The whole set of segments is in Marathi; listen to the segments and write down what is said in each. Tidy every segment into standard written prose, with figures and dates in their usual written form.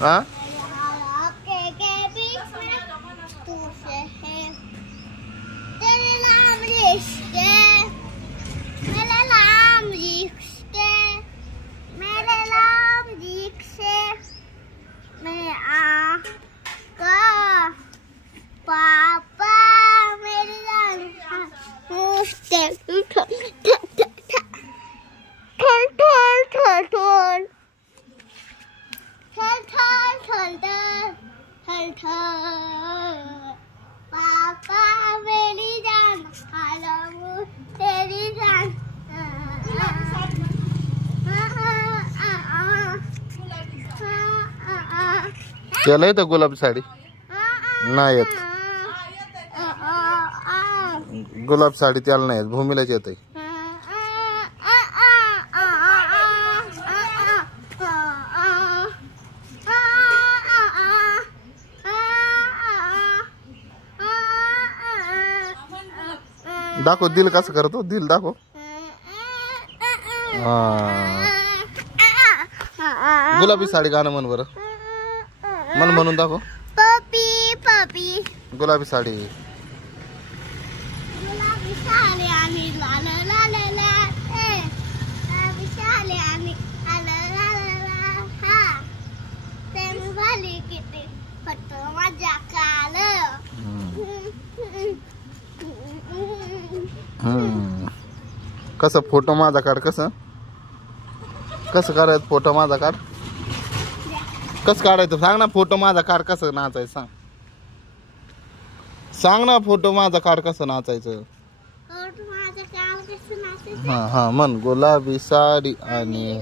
हाँ पापा मेरे पापा मेरी जान तेरी जान त्याला येतं गुलाबी साडी नाही येत गुलाब साडी त्याला नाही येत भूमीलाच येत दाखव दिल कसं करतो दिल दाखव गुलाबी साडी गाणं म्हण बरं मन म्हणून दाखव पपी पपी गुलाबी साडी गुलाबी साडी आणि लाल लाल लाल गुलाबी साडी आणि लाल लाल लाल हा प्रेम झाली किती फोटो माझ्या काल कसं फोटो माझा काढ कसं कसं काढायचं फोटो माझा काढ कसं काढायचं सांग ना फोटो माझा काढ कसं नाचायचं सांग सांग ना फोटो माझा काढ कसं नाचायचं हा हा मन गुलाबी साडी आणि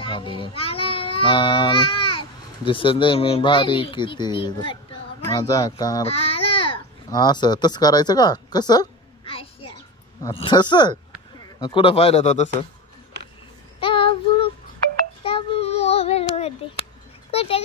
दिसले मी भारी किती माझा काढ असं तसं करायचं का कसं तसं कुठं पाहिलं होतं तसं मोबाईल मध्ये कुठे